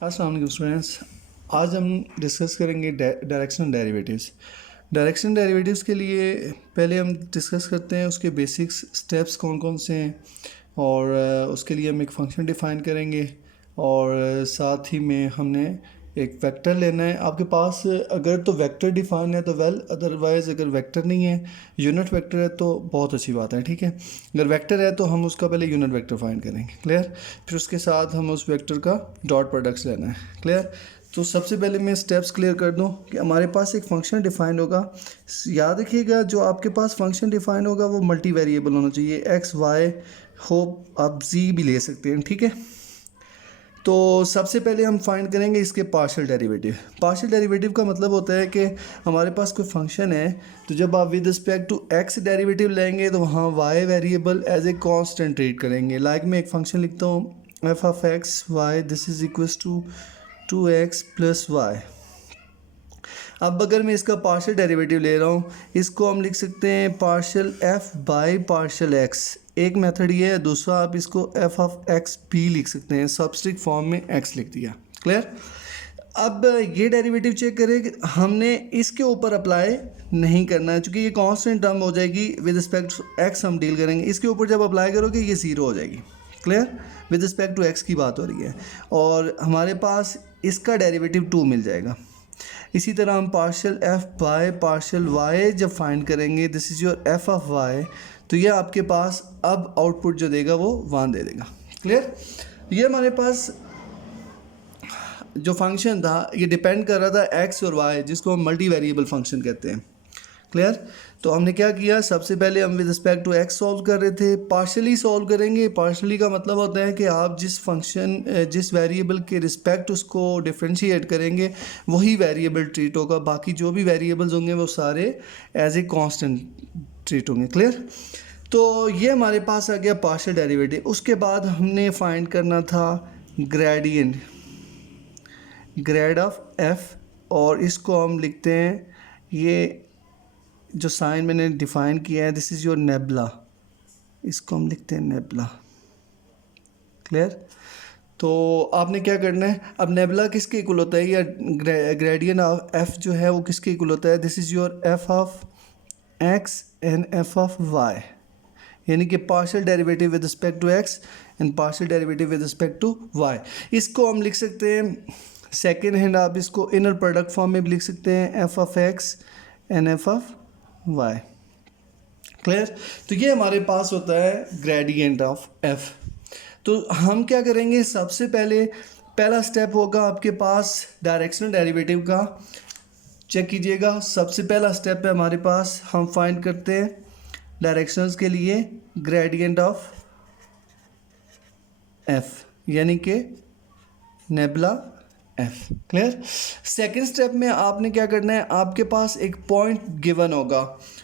अस्सलाम वालेकुम स्टूडेंट्स। आज हम डिस्कस करेंगे डायरेक्शनल डेरिवेटिव्स। डायरेक्शनल डेरिवेटिव्स के लिए पहले हम डिस्कस करते हैं उसके बेसिक्स स्टेप्स कौन कौन से हैं, और उसके लिए हम एक फ़ंक्शन डिफ़ाइन करेंगे, और साथ ही में हमने एक वेक्टर लेना है। आपके पास अगर तो वेक्टर डिफाइन है तो वेल, अदरवाइज़ अगर वेक्टर नहीं है, यूनिट वेक्टर है तो बहुत अच्छी बात है। ठीक है, अगर वेक्टर है तो हम उसका पहले यूनिट वेक्टर फाइंड करेंगे। क्लियर? फिर उसके साथ हम उस वेक्टर का डॉट प्रोडक्ट्स लेना है। क्लियर? तो सबसे पहले मैं स्टेप्स क्लियर कर दूं कि हमारे पास एक फ़ंक्शन डिफाइन होगा। याद रखिएगा, जो आपके पास फ़ंक्शन डिफाइन होगा वो मल्टी वेरिएबल होना चाहिए। एक्स वाई, होप आप जी भी ले सकते हैं। ठीक है, तो सबसे पहले हम फाइंड करेंगे इसके पार्शियल डेरिवेटिव। पार्शियल डेरिवेटिव का मतलब होता है कि हमारे पास कोई फंक्शन है, तो जब आप with respect to x derivative लेंगे तो वहाँ y variable as a constant treat करेंगे। लाइक मैं एक फंक्शन लिखता हूँ f of x y, this is equals to x plus y. अब अगर मैं इसका पार्शियल डेरिवेटिव ले रहा हूँ, इसको हम लिख सकते हैं partial F by partial x. एक मेथड ये है, दूसरा आप इसको एफ ऑफ एक्स भी लिख सकते हैं, सबस्ट्रिक्ट फॉर्म में एक्स लिख दिया। क्लियर? अब ये डेरिवेटिव चेक करें कि हमने इसके ऊपर अप्लाई नहीं करना है, क्योंकि ये कांस्टेंट टर्म हो जाएगी। विद रिस्पेक्ट टू एक्स हम डील करेंगे, इसके ऊपर जब अप्लाई करोगे ये ज़ीरो हो जाएगी। Clear? With respect to x की बात हो रही है, और हमारे पास इसका डेरिवेटिव 2 मिल जाएगा। इसी तरह हम partial f by partial y जब फाइंड करेंगे, this is your f of y, तो ये आपके पास अब आउटपुट जो देगा वो 1 दे देगा। क्लियर? ये हमारे पास जो फंक्शन था ये डिपेंड कर रहा था एक्स और वाई, जिसको हम मल्टी वेरिएबल फंक्शन कहते हैं। क्लियर? तो हमने क्या किया, सबसे पहले हम with respect to x solve कर रहे थे। पार्शली सॉल्व करेंगे। पार्शली का मतलब होता है कि आप जिस फंक्शन जिस वेरिएबल के रिस्पेक्ट उसको डिफ्रेंशिएट करेंगे वही वेरिएबल ट्रीट होगा, बाकी जो भी वेरिएबल्स होंगे वो सारे एज ए कांस्टेंट ट्रीट होंगे। क्लियर? तो ये हमारे पास आ गया पार्शियल डेरिवेटिव। उसके बाद हमने फाइंड करना था ग्रेडियंट, ग्रेड ऑफ एफ, और इसको हम लिखते हैं, ये जो साइन मैंने डिफाइन किया है, दिस इज़ योर नेबला, इसको हम लिखते हैं नेबला। क्लियर? तो आपने क्या करना है, अब नेबला किसके इक्वल होता है, या ग्रेडियंट ऑफ एफ जो है वो किसके इक्वल होता है, this is your f of x and f of y, यानी कि partial derivative with respect to x and partial derivative with respect to y. इसको हम लिख सकते हैं सेकेंड हैंड, आप इसको इनर प्रोडक्ट फॉर्म में भी लिख सकते हैं, f of x and f of y. Clear? तो ये हमारे पास होता है ग्रेडियंट ऑफ एफ। तो हम क्या करेंगे, सबसे पहले पहला स्टेप होगा आपके पास डायरेक्शनल डेरिवेटिव का। चेक कीजिएगा, सबसे पहला स्टेप है हमारे पास, हम फाइंड करते हैं डायरेक्शंस के लिए ग्रेडियंट ऑफ एफ, यानी कि nebula F. Clear? Second step में आपने क्या करना है, आपके पास एक पॉइंट गिवन होगा,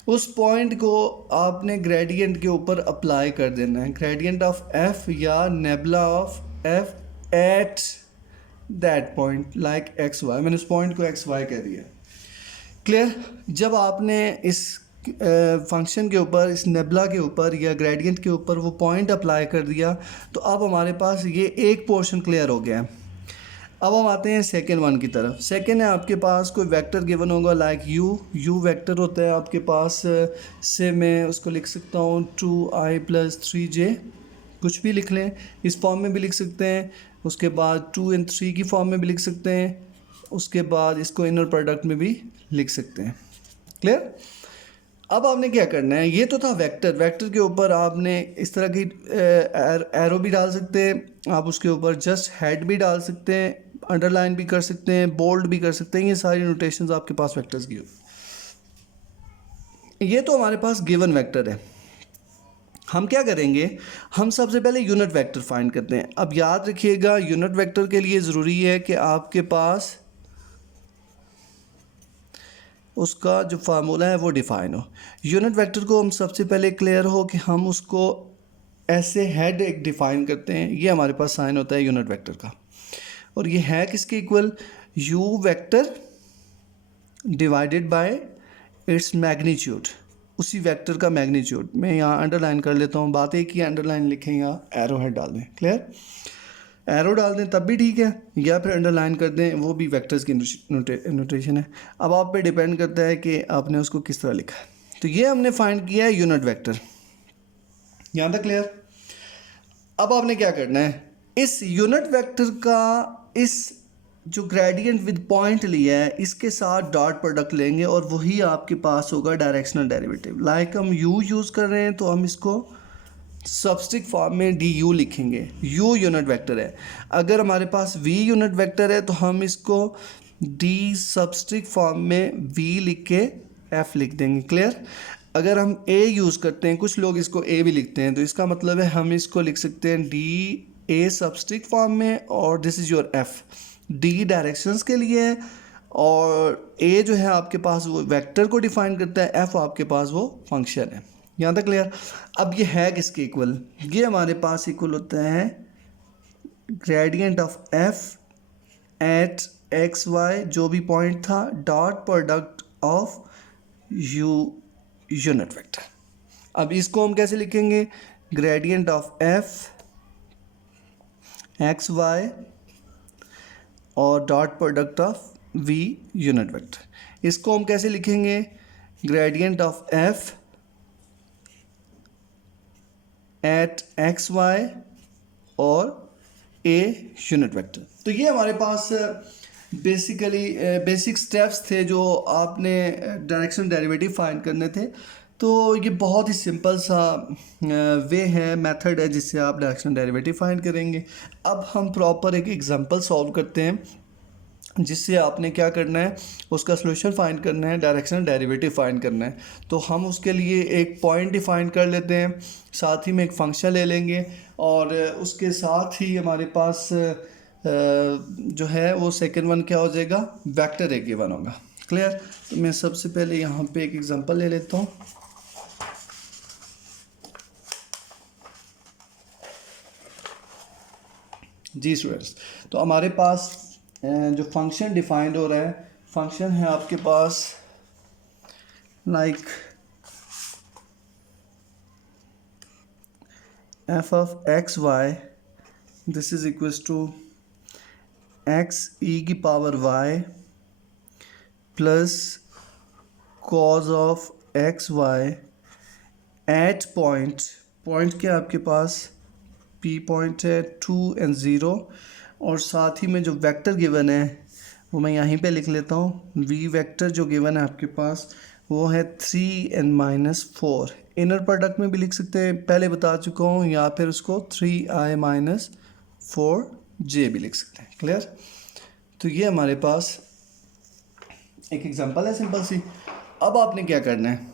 उस पॉइंट को आपने ग्रेडियंट के ऊपर अप्लाई कर देना है, ग्रेडियंट ऑफ एफ या nabla of f at that point, like x y. मैंने उस पॉइंट को एक्स वाई कह दिया। क्लियर? जब आपने इस फंक्शन के ऊपर, इस नेबला के ऊपर या ग्रेडियंट के ऊपर वो पॉइंट अप्लाई कर दिया, तो अब हमारे पास ये एक पोर्शन क्लियर हो गया है। अब हम आते हैं सेकेंड वन की तरफ। सेकेंड है, आपके पास कोई वेक्टर गिवन होगा लाइक यू वेक्टर होता है आपके पास, से मैं उसको लिख सकता हूँ 2i + 3j, कुछ भी लिख लें, इस फॉर्म में भी लिख सकते हैं, उसके बाद 2 and 3 की फॉर्म में भी लिख सकते हैं, उसके बाद इसको इनर प्रोडक्ट में भी लिख सकते हैं। क्लियर? अब आपने क्या करना है, ये तो था वेक्टर। वेक्टर के ऊपर आपने इस तरह की एरो भी डाल सकते हैं, आप उसके ऊपर जस्ट हेड भी डाल सकते हैं, अंडरलाइन भी कर सकते हैं, बोल्ड भी कर सकते हैं, ये सारी नोटेशंस आपके पास वेक्टर्स की। ये तो हमारे पास गिवन वेक्टर है। हम क्या करेंगे, हम सबसे पहले यूनिट वेक्टर फाइंड करते हैं। अब याद रखिएगा, यूनिट वेक्टर के लिए ज़रूरी है कि आपके पास उसका जो फार्मूला है वो डिफाइन हो। यूनिट वेक्टर को हम सबसे पहले क्लियर हो कि हम उसको ऐसे हेड एक डिफाइन करते हैं, ये हमारे पास साइन होता है यूनिट वेक्टर का, और ये है किसके equal, you vector divided by its magnitude, उसी वेक्टर का मैग्नीट्यूड। मैं यहाँ अंडरलाइन कर लेता हूँ, बात एक ही अंडरलाइन लिखें या एरो हेड डाल दें। क्लियर? एरो डाल दें तब भी ठीक है, या फिर अंडरलाइन कर दें, वो भी वेक्टर्स की नोटेशन है। अब आप पे डिपेंड करता है कि आपने उसको किस तरह लिखा है। तो ये हमने फाइंड किया है यूनिट वेक्टर, यहाँ तक क्लियर। अब आपने क्या करना है, इस यूनिट वेक्टर का इस जो ग्रेडियंट विद पॉइंट लिया है इसके साथ डॉट प्रोडक्ट लेंगे और वही आपके पास होगा डायरेक्शनल डेरिवेटिव। लाइक हम यू यूज़ कर रहे हैं तो हम इसको सबस्ट्रिक्ट फॉर्म में डी यू लिखेंगे, यू यूनिट वेक्टर है। अगर हमारे पास वी यूनिट वेक्टर है तो हम इसको डी सबस्ट्रिक्ट फॉर्म में वी लिख के एफ लिख देंगे, क्लियर। अगर हम ए यूज़ करते हैं, कुछ लोग इसको ए भी लिखते हैं, तो इसका मतलब है हम इसको लिख सकते हैं डी ए सबस्ट्रिक्ट फॉर्म में और this is your F. D directions के लिए है और ए जो है आपके पास वो वेक्टर को डिफाइन करता है, एफ आपके पास वो फंक्शन है। यहाँ तक क्लियर। अब ये है किसके इक्वल, ये हमारे पास इक्वल होता है gradient of f at x y जो भी पॉइंट था dot product of u unit vector. अब इसको हम कैसे लिखेंगे, gradient of f x y और dot product of v unit vector. इसको हम कैसे लिखेंगे, gradient of f at x y और ए यूनिट वेक्टर। तो ये हमारे पास बेसिकली बेसिक स्टेप्स थे जो आपने डायरेक्शनल डेरिवेटिव फाइंड करने थे। तो ये बहुत ही सिंपल सा वे है, मेथड है जिससे आप डायरेक्शनल डेरिवेटिव फाइंड करेंगे। अब हम प्रॉपर एक एग्जांपल सॉल्व करते हैं जिससे आपने क्या करना है, उसका सलूशन फाइंड करना है, डायरेक्शनल डेरिवेटिव फाइंड करना है। तो हम उसके लिए एक पॉइंट डिफाइन कर लेते हैं, साथ ही में एक फंक्शन ले लेंगे और उसके साथ ही हमारे पास जो है वो सेकंड वन क्या हो जाएगा, वेक्टर एक गिवन होगा, क्लियर। तो मैं सबसे पहले यहाँ पे एक एग्जांपल ले लेता हूँ। जी स्टूडेंट्स, तो हमारे पास जो फंक्शन डिफाइंड हो रहा है, फंक्शन है आपके पास like f of x y, this is equals to x e की power y plus cos of x y at point, point क्या आपके पास पी पॉइंट है 2 and 0 और साथ ही में जो वेक्टर गिवन है वो मैं यहीं पे लिख लेता हूँ। वी वेक्टर जो गिवन है आपके पास वो है 3 and -4। इनर प्रोडक्ट में भी लिख सकते हैं, पहले बता चुका हूँ, या फिर उसको 3i - 4j भी लिख सकते हैं, क्लियर। तो ये हमारे पास एक एग्जांपल है सिंपल सी। अब आपने क्या करना है,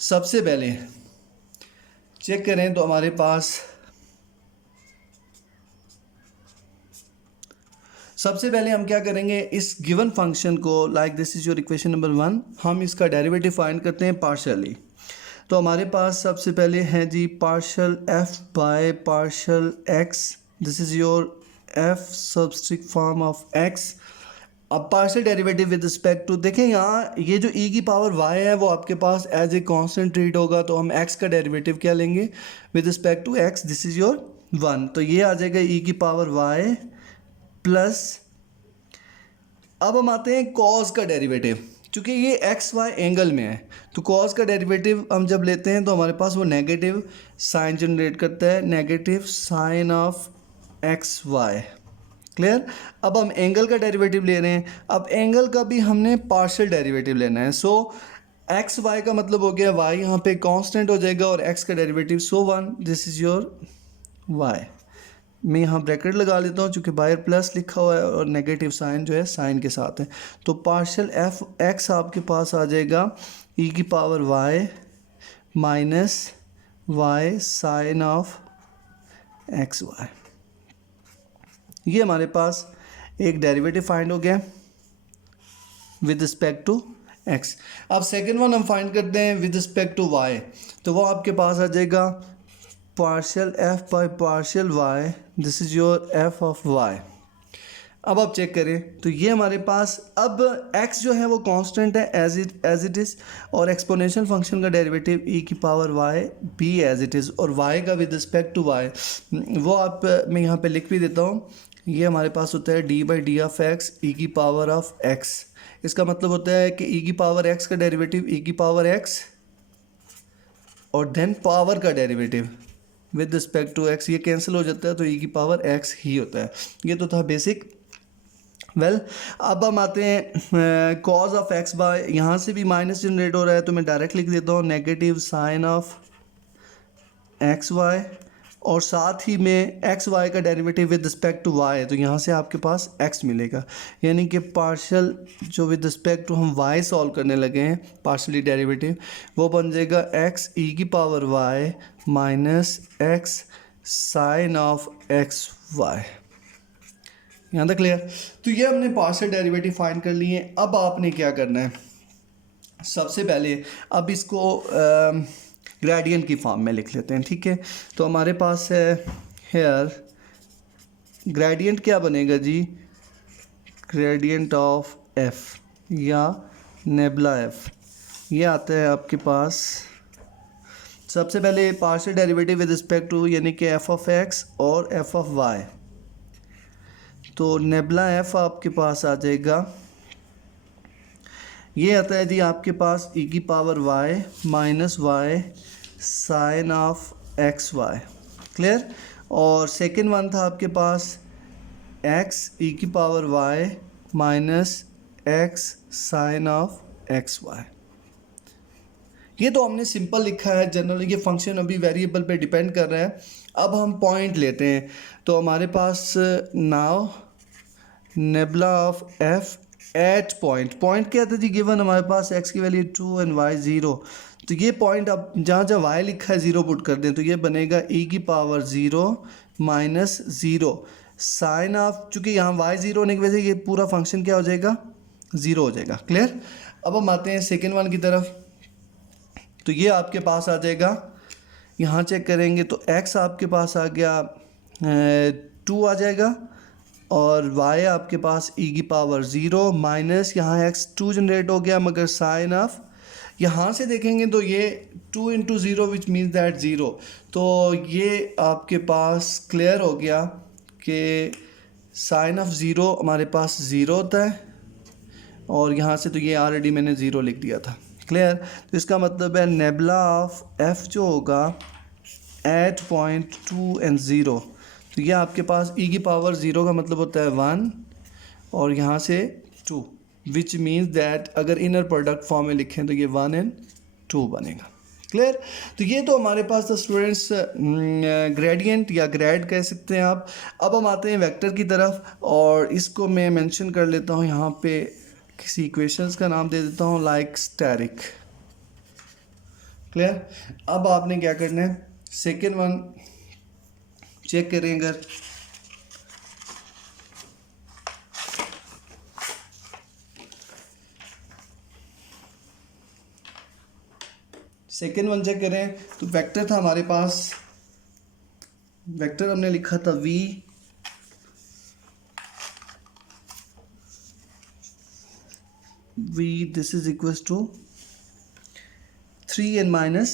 सबसे पहले चेक करें तो हमारे पास सबसे पहले हम क्या करेंगे, इस गिवन फंक्शन को like this is your equation number 1, हम इसका डेरिवेटिव फाइंड करते हैं पार्शियली। तो हमारे पास सबसे पहले है जी partial f by partial x, this is your f subscript form of x. अब partial derivative with respect to, देखें यहाँ ये जो e की पावर y है वो आपके पास एज ए कांस्टेंट ट्रीट होगा, तो हम x का डेरिवेटिव क्या लेंगे with respect to x, this is your 1, तो ये आ जाएगा e की पावर y प्लस। अब हम आते हैं कॉज का डेरिवेटिव, चूँकि ये एक्स वाई एंगल में है तो कॉज का डेरिवेटिव हम जब लेते हैं तो हमारे पास वो नेगेटिव साइन जनरेट करता है, negative sine of x y, clear. अब हम एंगल का डेरिवेटिव ले रहे हैं, अब एंगल का भी हमने पार्शियल डेरिवेटिव लेना है। सो एक्स वाई का मतलब हो गया y यहाँ पे कांस्टेंट हो जाएगा और x का derivative 1, this is your y। मैं यहाँ ब्रैकेट लगा लेता हूँ चूँकि बाहर प्लस लिखा हुआ है और नेगेटिव साइन जो है साइन के साथ है, तो पार्शियल एफ एक्स आपके पास आ जाएगा e की power y minus y sine of x y. ये हमारे पास एक डेरिवेटिव फाइंड हो गया विद रिस्पेक्ट टू x। अब सेकेंड वन हम फाइंड करते हैं विद रिस्पेक्ट टू y, तो वो आपके पास आ जाएगा partial f by partial y, this is your f of y। अब आप चेक करें तो ये हमारे पास अब x जो है वो कांस्टेंट है एज इट इज़, और एक्सपोनेंशियल फंक्शन का डेरिवेटिव e की पावर y भी एज इट इज़, और y का विद रिस्पेक्ट टू y वो आप मैं यहाँ पे लिख भी देता हूँ, ये हमारे पास होता है d by d of x e की पावर ऑफ एक्स। इसका मतलब होता है कि ई की पावर एक्स का डेरिवेटिव ई की पावर एक्स और देन पावर का derivative with respect to x, ये कैंसिल हो जाता है तो ई की पावर एक्स ही होता है। ये तो था बेसिक। वेल अब हम आते हैं कॉज ऑफ एक्स बाय, यहाँ से भी माइनस जनरेट हो रहा है तो मैं डायरेक्ट लिख देता हूँ negative sine of x y, और साथ ही में एक्स वाई का derivative with respect to y, तो यहाँ से आपके पास एक्स मिलेगा। यानी कि पार्शियल जो विद रिस्पेक्ट टू हम वाई सॉल्व करने लगे हैं पार्शली डेरिवेटिव, वो बन जाएगा एक्स ई की power y minus x sine of x y. यहाँ तक क्लियर? तो ये हमने पार्शियल डेरिवेटिव फाइंड कर लिए। अब आपने क्या करना है, सबसे पहले अब इसको ग्रेडियंट की फॉर्म में लिख लेते हैं, ठीक है। तो हमारे पास है हेयर ग्रेडियंट क्या बनेगा जी, ग्रेडियंट ऑफ एफ या नेबुला एफ, ये आता है आपके पास। सबसे पहले partial derivative with respect to यानी कि एफ ऑफ एक्स और एफ ऑफ वाई, तो नेबुला एफ आपके पास आ जाएगा, ये आता है जी आपके पास ई की power y minus y sine of x y. Clear? और सेकेंड वन था आपके पास एक्स ई की power y minus x sine of x y. ये तो हमने सिंपल लिखा है, जनरली ये फंक्शन अभी वेरिएबल पे डिपेंड कर रहा है। अब हम पॉइंट लेते हैं, तो हमारे पास now nabla of f at point क्या था जी, गिवन हमारे पास एक्स की वैल्यू 2 एंड वाई 0, तो ये पॉइंट अब जहाँ जहाँ वाई लिखा है 0 पुट कर दें, तो ये बनेगा ई की पावर 0 माइनस 0 साइन ऑफ, चूँकि यहाँ वाई 0 होने की वजह से ये पूरा फंक्शन क्या हो जाएगा, 0 हो जाएगा। क्लियर? अब हम आते हैं सेकेंड वन की तरफ, तो ये आपके पास आ जाएगा, यहाँ चेक करेंगे तो x आपके पास आ गया 2 आ जाएगा, और y आपके पास e की पावर 0 माइनस यहाँ x 2 जनरेट हो गया, मगर साइन ऑफ यहाँ से देखेंगे तो ये 2 इंटू 0 विच मीन्स दैट 0, तो ये आपके पास क्लियर हो गया कि साइन ऑफ 0 हमारे पास 0 होता है, और यहाँ से तो ये ऑलरेडी मैंने 0 लिख दिया था। क्लियर? तो इसका मतलब है नेबुला ऑफ एफ जो होगा एट पॉइंट 2 एंड 0, तो ये आपके पास ई की पावर 0 का मतलब होता है 1 और यहाँ से 2, विच मीन्स दैट अगर इनर प्रोडक्ट फॉर्म में लिखें तो ये 1 एंड 2 बनेगा। क्लियर? तो ये तो हमारे पास था स्टूडेंट्स ग्रेडियंट या ग्रेड कह सकते हैं आप। अब हम आते हैं वेक्टर की तरफ, और इसको मैं मेंशन कर लेता हूँ यहाँ पे, किसी इक्वेशंस का नाम दे देता हूँ लाइक स्टेरिक। क्लियर? अब आपने क्या करना है, सेकेंड वन चेक करें, अगर सेकेंड वन चेक करें तो वेक्टर था हमारे पास, वेक्टर हमने लिखा था v this is equals to 3 and minus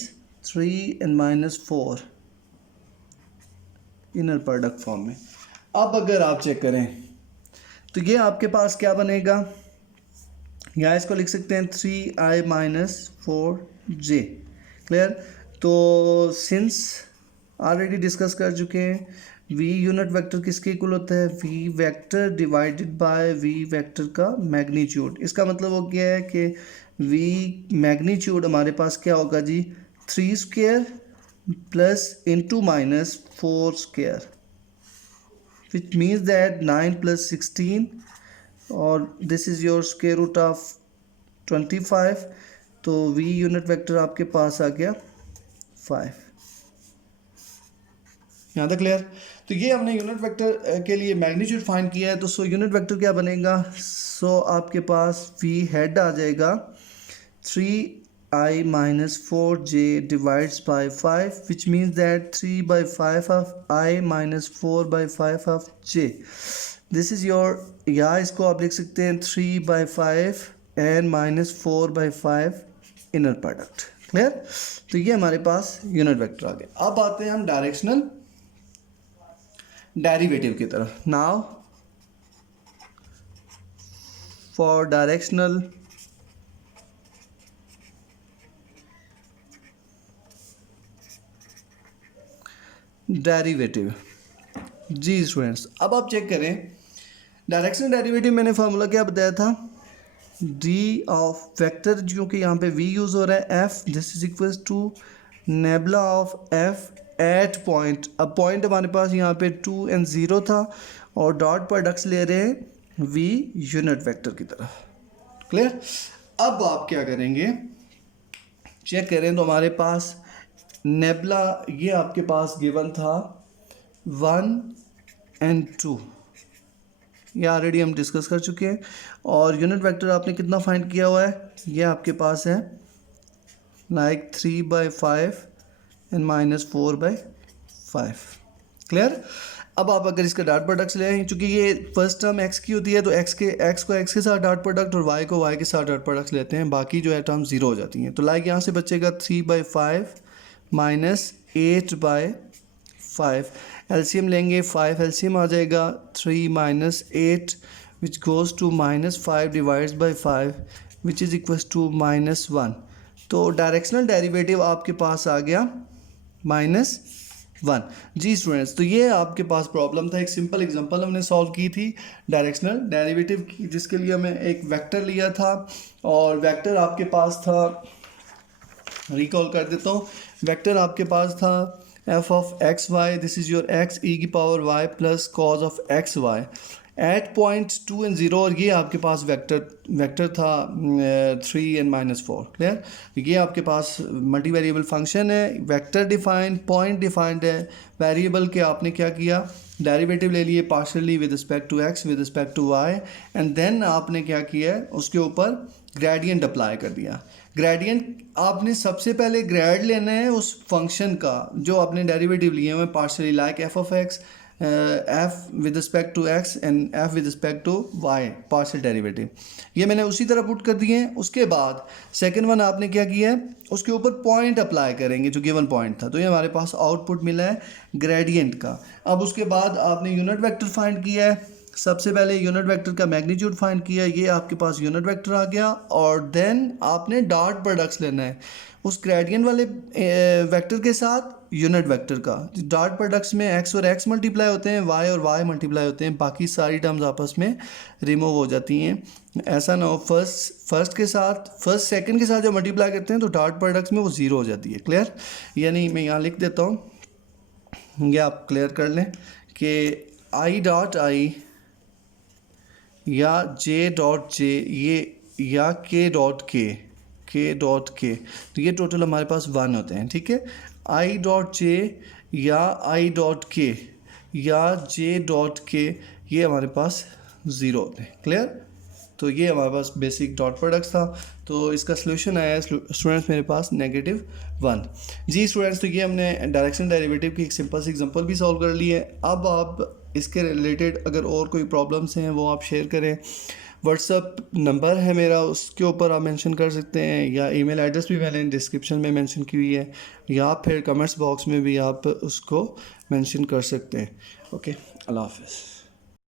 4 inner product form में। अब अगर आप चेक करें तो ये आपके पास क्या बनेगा, या इसको लिख सकते हैं 3i माइनस 4j। क्लियर? तो सिंस ऑलरेडी डिस्कस कर चुके हैं, v यूनिट वेक्टर किसके इक्वल होता है, v vector divided by v vector का मैग्नीट्यूड। इसका मतलब वो क्या है कि v मैग्नीट्यूड हमारे पास क्या होगा जी, 3 square plus into minus 4 square, which means that 9 plus 16 और this is your square root of 25, तो v यूनिट वेक्टर आपके पास आ गया 5। यहाँ तक क्लियर? तो ये हमने यूनिट वेक्टर के लिए मैग्नीट्यूड फाइंड किया है, तो सो यूनिट वेक्टर क्या बनेगा, सो आपके पास v हेड आ जाएगा 3i minus 4j divides bye 5, which means that 3/5 of i minus 4/5 of j, this is your, या इसको आप लिख सकते हैं 3/5 and minus 4/5 inner product. Clear? तो ये हमारे पास यूनिट वेक्टर आ गया। अब आते हैं हम डायरेक्शनल डेरिवेटिव की तरफ। Now for directional derivative. जी स्टूडेंट्स, अब आप चेक करें डायरेक्शनल डेरिवेटिव मैंने फार्मूला क्या बताया था, डी ऑफ वेक्टर, जो कि यहाँ पे वी यूज़ हो रहा है, f this is equals to nabla of f at point. अब पॉइंट हमारे पास यहाँ पे 2 और 0 था और डॉट प्रोडक्ट्स ले रहे हैं वी यूनिट वेक्टर की तरफ। क्लियर। अब आप क्या करेंगे, चेक करें तो हमारे पास नेबला ये आपके पास गिवन था 1 और 2, ये ऑलरेडी हम डिस्कस कर चुके हैं। और यूनिट वेक्टर आपने कितना फाइंड किया हुआ है, ये आपके पास है लाइक 3/5 एंड -4/5। क्लियर। अब आप अगर इसका डॉट प्रोडक्ट ले आए, चूँकि ये फर्स्ट टर्म एक्स की होती है तो एक्स को एक्स के साथ डॉट प्रोडक्ट और वाई को वाई के साथ डॉट प्रोडक्ट लेते हैं, बाकी जो है टर्म ज़ीरो हो जाती हैं। तो लाइक यहाँ से बचेगा 3/5 -8/5। एलसीएम लेंगे 5, एलसीएम आ जाएगा 3 - 8 which goes to -5 divides by 5 which is equals to -1। तो डायरेक्शनल डेरिवेटिव आपके पास आ गया -1। जी स्टूडेंट्स, तो ये आपके पास प्रॉब्लम था, एक सिंपल एग्जांपल हमने सॉल्व की थी डायरेक्शनल डेरिवेटिव की, जिसके लिए हमें एक वेक्टर लिया था और वेक्टर आपके पास था, रिकॉल कर देता हूँ, वेक्टर आपके पास था f of x y, this is your x e की power y plus cos of x y at point 2 और 0, और ये आपके पास वेक्टर था 3 और -4। क्लियर। ये आपके पास मल्टी वेरिएबल फंक्शन है, वेक्टर डिफाइंड, पॉइंट डिफाइंड है, वेरिएबल के आपने क्या किया, डेरिवेटिव ले लिए partially with respect to x with respect to y, and then आपने क्या किया है, उसके ऊपर ग्रेडियंट अप्लाई कर दिया। ग्रेडियंट आपने सबसे पहले ग्रेड लेना है उस फंक्शन का जो आपने डेरिवेटिव लिए हुए partially, like f of x, f with respect to x and f with respect to y, partial derivative. ये मैंने उसी तरह पुट कर दिए हैं। उसके बाद सेकंड वन आपने क्या किया है, उसके ऊपर पॉइंट अप्लाई करेंगे जो गिवन पॉइंट था, तो ये हमारे पास आउटपुट मिला है ग्रेडियंट का। अब उसके बाद आपने यूनिट वेक्टर फाइंड किया है, सबसे पहले यूनिट वेक्टर का मैग्नीट्यूड फाइंड किया, ये आपके पास यूनिट वेक्टर आ गया, और देन आपने डॉट प्रोडक्ट्स लेना है उस ग्रेडियंट वाले वेक्टर के साथ यूनिट वेक्टर का। डॉट प्रोडक्ट्स में x और x मल्टीप्लाई होते हैं, y और y मल्टीप्लाई होते हैं, बाकी सारी टर्म्स आपस में रिमूव हो जाती हैं। ऐसा ना हो फर्स्ट के साथ, फर्स्ट सेकंड के साथ जब मल्टीप्लाई करते हैं तो डॉट प्रोडक्ट्स में वो ज़ीरो हो जाती है। क्लियर। यानी मैं यहाँ लिख देता हूँ, ये आप क्लियर कर लें कि i डॉट i या j डॉट j ये या k डॉट k तो ये टोटल हमारे पास 1 होते हैं। ठीक है। i डॉट j या i डॉट k या j डॉट k ये हमारे पास 0 होते हैं। क्लियर। तो ये हमारे पास बेसिक डॉट प्रोडक्ट्स था, तो इसका सलूशन आया स्टूडेंट्स मेरे पास -1। जी स्टूडेंट्स, तो ये हमने डायरेक्शन डेरिवेटिव की एक सिंपल सी एग्जांपल भी सॉल्व कर ली है। अब आप इसके रिलेटेड अगर और कोई प्रॉब्लम्स हैं वो आप शेयर करें, व्हाट्सअप नंबर है मेरा, उसके ऊपर आप मेंशन कर सकते हैं, या ईमेल एड्रेस भी मैंने डिस्क्रिप्शन में मेंशन की हुई है, या फिर कमेंट्स बॉक्स में भी आप उसको मेंशन कर सकते हैं। ओके, अल्लाह हाफ़िज़।